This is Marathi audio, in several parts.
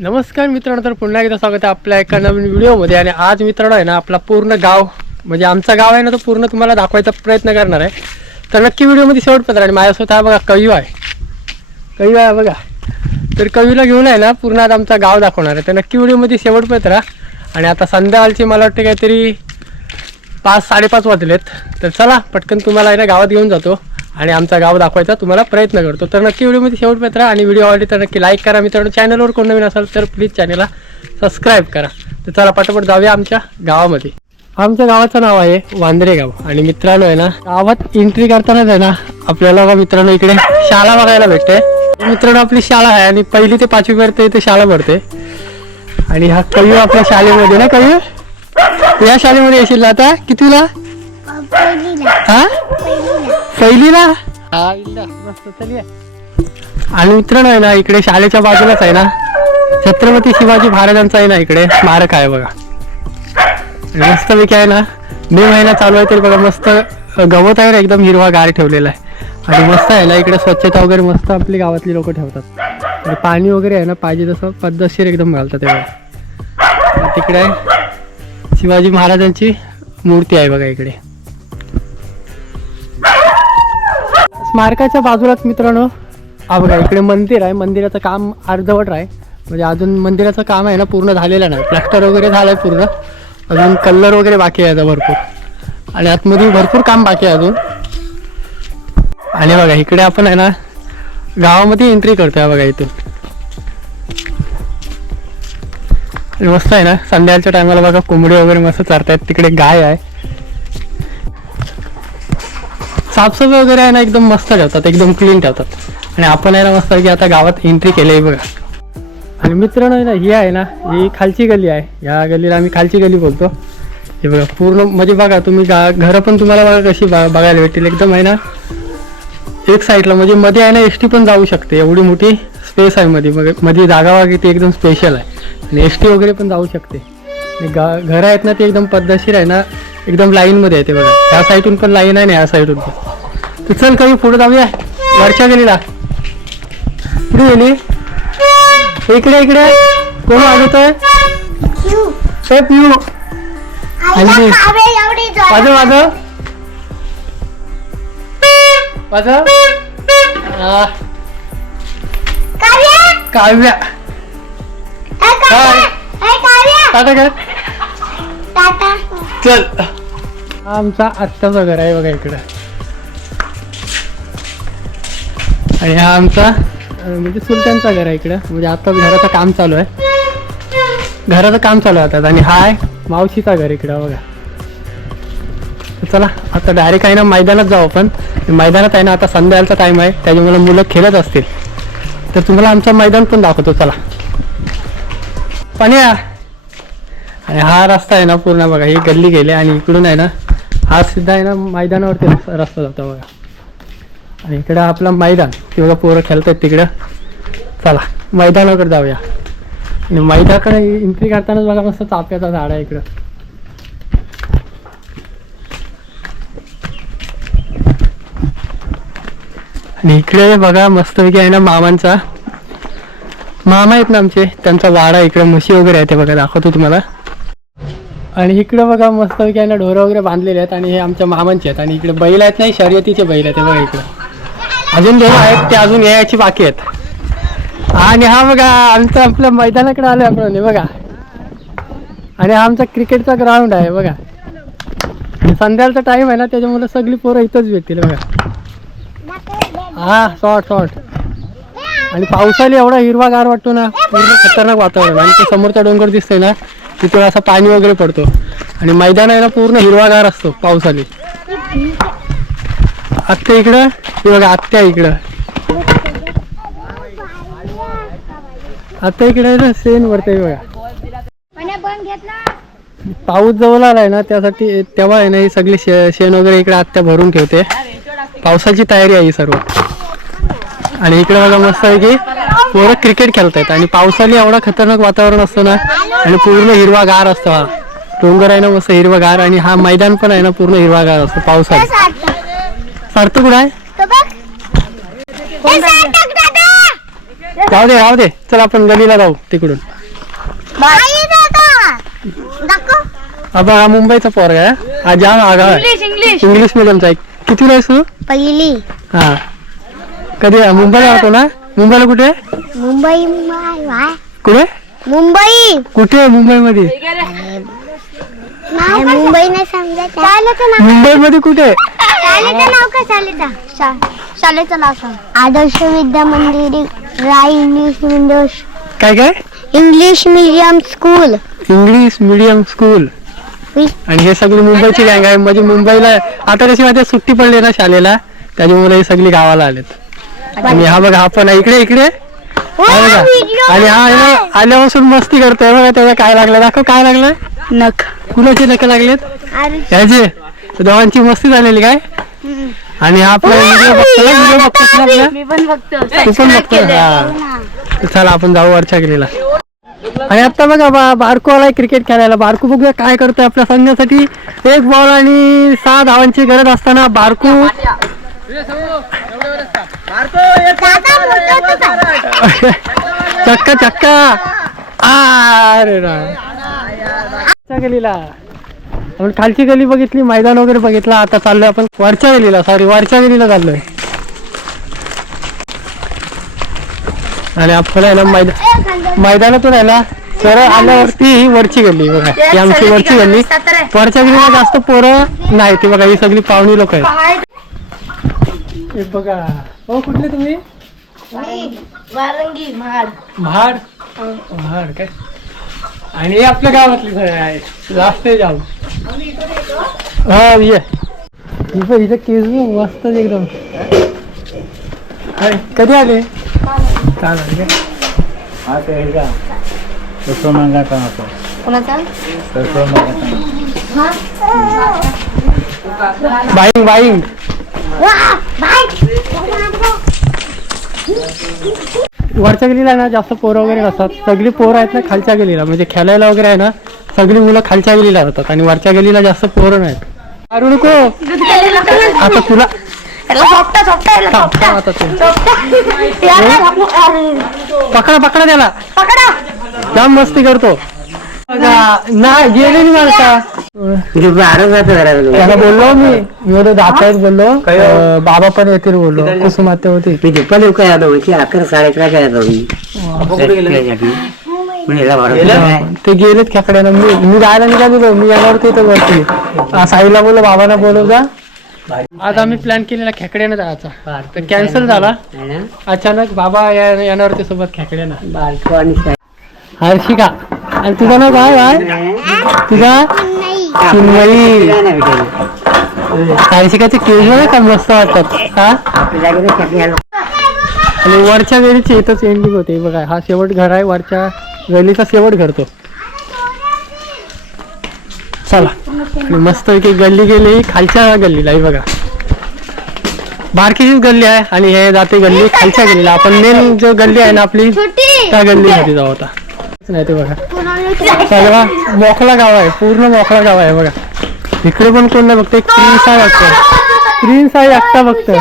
नमस्कार मित्रांनो तर पुन्हा एकदा स्वागत आहे आपल्या एका नवीन व्हिडिओमध्ये. आणि आज मित्रांनो आहे ना आपला पूर्ण गाव म्हणजे आमचा गाव आहे ना तो पूर्ण तुम्हाला दाखवायचा प्रयत्न करणार आहे. तर नक्की व्हिडिओमध्ये शेवटपर्यंत आणि माझ्यासोबत हा बघा कवी आहे. कवी आहे बघा. तर कवीला घेऊन आहे ना पूर्ण आज आमचा गाव दाखवणार आहे. तर नक्की व्हिडिओमध्ये शेवटपर्यंत राहा आणि आता संध्याकाळची मला वाटते काहीतरी पाच साडेपाच वाजलेत. तर चला पटकन तुम्हाला आहे ना गावात घेऊन जातो. आणि आमचा गाव दाखवायचा तुम्हाला प्रयत्न करतो. तर नक्की व्हिडिओमध्ये शेवटपर्यंत राहा आणि व्हिडिओ आवडली तर नक्की लाईक करा. मित्रांनो चॅनलवर कोण नवीन असाल तर प्लीज चॅनलला सबस्क्राईब करा. तर चला पटापट जाऊया आमच्या गावामध्ये. आमच्या गावाचं नाव आहे वांद्रे गाव आणि मित्रांनो आहे ना गावात एंट्री करतानाच आहे ना आपल्याला बघा मित्रांनो इकडे शाळा बघायला भेटते. मित्रांनो आपली शाळा आहे आणि पहिली ते पाचवी पर्यंत इथे शाळा भरते. आणि हा कवी आपल्या शाळेमध्ये ना कवी या शाळेमध्ये येशील आता? कितीला? हा? पहिलीला? हा इल्ला, मस्त चलिये आणि मित्रांनो आहे ना इकडे शाळेच्या बाजूलाच आहे ना छत्रपती शिवाजी महाराजांचा आहे ना इकडे स्मारक आहे बघा. आणि मस्तपैकी आहे ना मे महिना चालू आहे तरी बघा मस्त गवत आहे ना एकदम हिरवा गार ठेवलेला आहे. आणि मस्त आहे ना इकडे स्वच्छता वगैरे मस्त आपली गावातली लोक ठेवतात. आणि पाणी वगैरे आहे ना पाहिजे तसं पद्धतशीर एकदम घालतात ते बघा. आणि तिकडे शिवाजी महाराजांची मूर्ती आहे बघा इकडे. स्मारकाच्या बाजूलाच मित्रांनो हा बघा इकडे मंदिर आहे. मंदिराचं काम अर्धवट आहे. म्हणजे अजून मंदिराचं काम आहे ना पूर्ण झालेलं नाही. प्लास्टर वगैरे झालंय पूर्ण. अजून कलर वगैरे बाकी आहे आता भरपूर. आणि आतमध्ये भरपूर काम बाकी आहे अजून. आणि बघा इकडे आपण आहे ना गावामध्ये एंट्री करतोय बघा इथून मस्त आहे ना संध्याकाळच्या टायमाला बघा कोंबडी वगैरे मस्त चरतायत. तिकडे गाय आहे. साफसफाई वगैरे आहे ना एकदम मस्त ठेवतात एकदम क्लीन ठेवतात. आणि आपण आहे ना मस्त की आता गावात एंट्री केली आहे बघा. आणि मित्रांनो आहे ना ही आहे ना ही खालची गली आहे. या गलीला आम्ही खालची गली बोलतो. हे बघा पूर्ण म्हणजे बघा तुम्ही गा घरं पण तुम्हाला बघा कशी बा- बघायला भेटतील. एकदम आहे ना एक साईडला म्हणजे मध्ये आहे ना एस टी पण जाऊ शकते. एवढी मोठी स्पेस आहे मध्ये. मग मध्ये जागा वागे ती एकदम स्पेशल आहे. आणि एस टी वगैरे पण जाऊ शकते. आणि गा घरं आहेत ना ती एकदम पद्धतशीर आहे ना एकदम लाईनमध्ये आहे ते बघा. ह्या साईडून पण लाईन आहे ना ह्या साईडून पण. चल काही पुढे जाऊया. वरच्या गलीला. पुढे गेली? इकडे इकडे. कोण वाजवतोय? ए पिऊ वाजव वाजव. वाजव. आ, काव्या. टाटा कर. चल. आमचा आत्ताचा घर आहे बघा इकडं. आणि हा आमचा? म्हणजे सुलतानचा घर आहे इकडं. म्हणजे आता घराचं काम चालू आहे. घराचं काम चालू आहे आता. आणि हा आहे? मावशीचा घर इकडं बघा. चला आता डायरेक्ट आहे ना मैदानात जाऊ आपण. मैदानात आहे ना आता संध्याकाळचा टाइम आहे. त्याच्यामुळे मुलं खेळत असतील. तर तुम्हाला आमचं मैदान पण दाखवतो. चला. पाण्या. आणि हा रस्ता आहे ना पूर्ण बघा. ही गल्ली गेली आणि इकडून आहे ना हा सिद्धा आहे ना मैदानावरती रस्ता जातो बघा. आणि इकडं आपलं मैदान. ते बघा पोरं खेळतात तिकडं. चला मैदानाकडे जाऊया. आणि मैदानाकडे एंट्री करतानाच बघा मस्त चाफ्याचा झाड आहे इकडं. आणि इकडे बघा मस्तपैकी आहे ना मामांचा. मामा आहेत ना आमचे त्यांचा वाडा इकडे म्हशी वगैरे आहे ते बघा दाखवतो तुम्हाला. आणि इकडे बघा मस्तपैकी आहे ना ढोरं वगैरे बांधलेले आहेत आणि हे आमच्या मामांचे आहेत. आणि इकडे बैल आहेत नाही शर्यतीचे बैल आहेत बघा इकडे. अजून दोन आहेत ते अजून यायची बाकी आहेत. आणि हा बघा आमचं आपल्या मैदानाकडे आलं आपण बघा. आणि हा आमचा क्रिकेटचा ग्राउंड आहे बघा. संध्याचा संध्याकाळचा टाइम आहे ना त्याच्यामुळे सगळी पोरं इथंच भेटतील बघा. हा शॉर्ट शॉर्ट आणि पावसाला एवढा हिरवागार वाटतो ना पूर्ण खतरनाक वातावरण आणि ते समोरचा डोंगर दिसतोय ना तिथून असा पाणी वगैरे पडतो. आणि मैदान आहे ना पूर्ण हिरवागार असतो पावसाने आत्या इकडं? हे बघा आत्या इकडं. आता इकडे ना सेन वरते बघा. पाऊस जवळ आलाय ना त्यासाठी तेव्हा आहे ना ही सगळी शेण वगैरे इकडे आत्या भरून ठेवते. पावसाची तयारी आहे ही सर्व. आणि इकडे बघा मस्त आहे की पोरं क्रिकेट खेळतायत. आणि पावसाने एवढा खतरनाक वातावरण असतं ना आणि पूर्ण हिरवागार असतो हा. डोंगर आहे ना मस्त हिरवागार. आणि हा मैदान पण आहे ना पूर्ण हिरवागार असतो पावसात सार्थक कुठं आहे? तो बघ. सार्थक दादा. जाऊ दे राहू दे. चल आपण गलीला जाऊ तिकडून. हा बघा हा मुंबईचा पोरगा आहे हा. जाम आगा आहे इंग्लिश इंग्लिश मिडियमचा आहे किती आहेस तू? पहिली. हा. कधी मुंबईला राहतो ना? मुंबईला कुठे मुंबई कुठे? मुंबई. कुठे आहे मुंबईमध्ये? मुंबई नाही समजायचं शाळेचं नाव मुंबईमध्ये कुठे? शाळेचं नाव काय शाळेचं शा- शाळेचं नाव सांग. आदर्श विद्या मंदिर राय इंग्लिश मीडियम काय काय? English medium school English medium school आणि हे सगळी मुंबईची गँग आहे. म्हणजे मुंबईला आता कशी माहिती सुट्टी पडली ना शाळेला त्याच्यामुळे हे सगळी गावाला आलेत. आणि हा बघा हा पण आहे. इकडे इकडे. हा बघा. आणि हा आहे ना, आल्यापासून मस्ती करतोय बघा. त्याला काय लागलं? दाखव काय लागलं? नख. कुणाचे नख लागलेत? तर दोघांची मस्ती झालेली काय? आणि आपला व्हिडिओ बघतो ना व्हिडिओ बघतोस ना आपला. मी पण बघतो. तू पण बघतो ना? हा. तर चला आपण जाऊ वरच्या गेलेला आणि आता बघा बा बारको आलाय क्रिकेट खेळायला. बारको बघूया काय करतोय आपल्या संघासाठी. एक बॉल आणि सहा धावांची गरज असताना बारकू चक्का चक्का. अरे वरच्या गलीला. आपण खालची गली बघितली मैदान वगैरे बघितलं आता चाललोय आपण वरच्या गलीला सॉरी वरच्या गलीला चाललोय. आणि आपण आहे ना मैदान मैदानातून आहे ना सरळ आल्यावरती ही वरची गल्ली बघा. ही आमची वरची गल्ली. वरच्या गल्लीला जास्त पोरं नाही ती बघा ही सगळी पाहुणी लोक आहेत. हे बघा. हो कुठले तुम्ही? महाड. महाड? महाड काय? आणि हे आपल्या गावातली सगळे आहे आहे जाऊ हा ये. ही पण इथं केस मस्त एकदम. हाय, कधी आले? काल आले काय कोणाचा? बाईंग बाईंग. वरच्या गलीला ना जास्त पोरं वगैरे नसतात. सगळी पोरं आहेत ना खालच्या गलीला. म्हणजे खेळायला वगैरे आहे ना सगळी मुलं खालच्या गलीला राहतात आणि वरच्या गलीला जास्त पोरं नाहीत. मारू नको. आता तुला आता तू. पकडा पकडा त्याला. पकडा. जाम मस्ती करतो. नाही गेलेली माणसा. त्याला बोललो मी. मी आहेत बोललो. अं, बाबा पण येतील बोललो. कुसुमाते होती. मी दुपारी उका याद होती. अकरा साडे अकरा काय मी ते गेलेत खेकड्यानं. मी मी जायला निघालेलो मी येणार होतो इथं वरती. साईला बोललो बाबांना बोलव जा. आज आम्ही प्लॅन केलेला खेकड्यानं जायचा. तर कॅन्सल झाला. अचानक बाबा येणार होते सोबत खेकड्यानं. हर्षिका. आणि तुझं नाव काय आहे तुझा? चिन्मयी हर्षिकाचे केस बघा का मस्त वाटतात. हा. आणि वरच्या गलीची इथंच एंडिंग होते. बघा हा शेवट घर आहे. वरच्या गलीचा शेवट घर तो. चला. मस्त की गल्ली गेली. खालच्या गल्लीला ही बघा. बारकीचीच गल्ली आहे. आणि हे जाते गल्ली खालच्या गल्लीला. आपण मेन जो गल्ली आहे ना आपली त्या गल्लीमध्ये जाऊ आता. नाही ते बघा. सगळा मोकळा गाव आहे पूर्ण मोकळा गाव आहे बघा. इकडे पण कोण नाही बघतं एक प्रिन्स आहे वाटतं प्रिन्स आहे एकटा बघतं.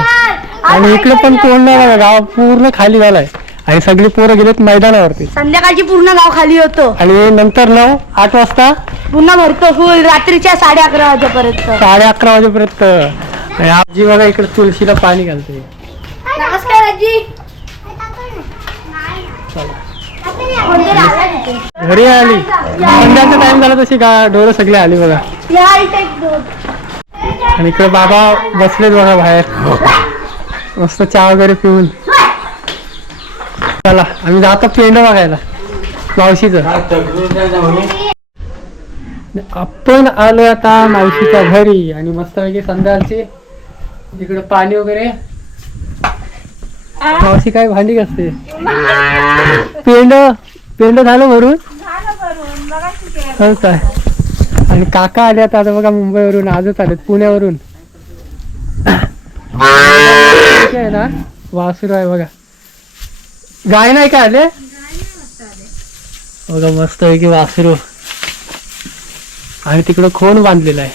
आणि इकडे पण कोण नाही बघा गाव पूर्ण खाली झालाय. आणि सगळी पोरं गेलेत मैदानावरती. संध्याकाळची पूर्ण गाव खाली होतो. आणि नंतर नऊ आठ वाजता? पुन्हा भरतो फुल रात्रीच्या साडे अकरा वाजेपर्यंत. साडे अकरा वाजेपर्यंत. आणि आजी बघा इकडे तुळशीला पाणी घालते. नमस्कार आजी. घरी आली. संध्याचा टाइम झाला तशी गा ढोरं सगळी आली बघा. आणि इकडे बाबा बसलेत बघा बाहेर. मस्त चहा वगैरे पिऊन. चला आम्ही जातो पेंड बघायला. मावशीच. आपण आलो आता मावशीच्या घरी आणि मस्त पैकी संध्याकाळची इकडे पाणी वगैरे मावशी काय भांडी घासते? पेंड पेंड झालं भरून? हो काय? आणि काका आले आता आता बघा मुंबईवरून आजच आलेत पुण्यावरून. आहे ना? वासुर आहे बघा. गाय नाही का आले? बघा मस्त पैकी वासरू. आणि तिकडं खोन बांधलेला आहे.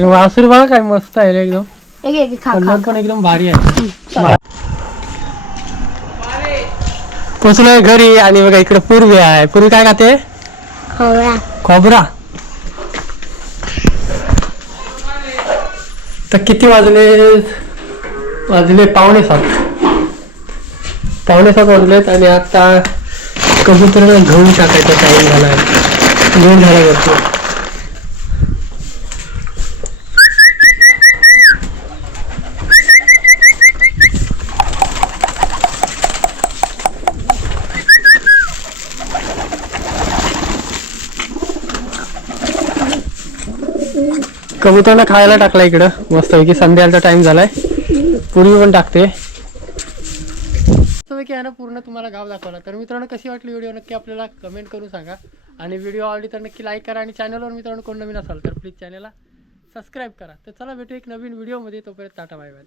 आणि वासरू बघा काय मस्त आहे रे एकदम. एक एक खा खा कलर पण एकदम भारी आहे. पोचलोय घरी आणि बघा इकडे पूर्वी आहे. पूर्वी काय खाते? खोबरा. तर किती वाजले? वाजले पावणे सात. पावणे सात वाजलेत आणि आता कबूतराला घेऊन टाकायचा टाइम झालाय. घेऊन झाला करतो कबूतरनं खायला टाकला इकडं. मस्तपैकी संध्याचा टाइम झालाय. पूर्वी पण टाकते. मस्तपैकी आहे ना पूर्ण तुम्हाला गाव दाखवला. तर मित्रांनो कशी वाटली व्हिडिओ नक्की आपल्याला कमेंट करून सांगा. आणि व्हिडिओ आवडली तर नक्की लाईक करा आणि चॅनलवर मित्रांनो कोण नवीन असाल तर प्लीज चॅनलला सबस्क्राईब करा. तर चला भेटू एक नवीन व्हिडिओमध्ये तोपर्यंत टाटा बाय बाय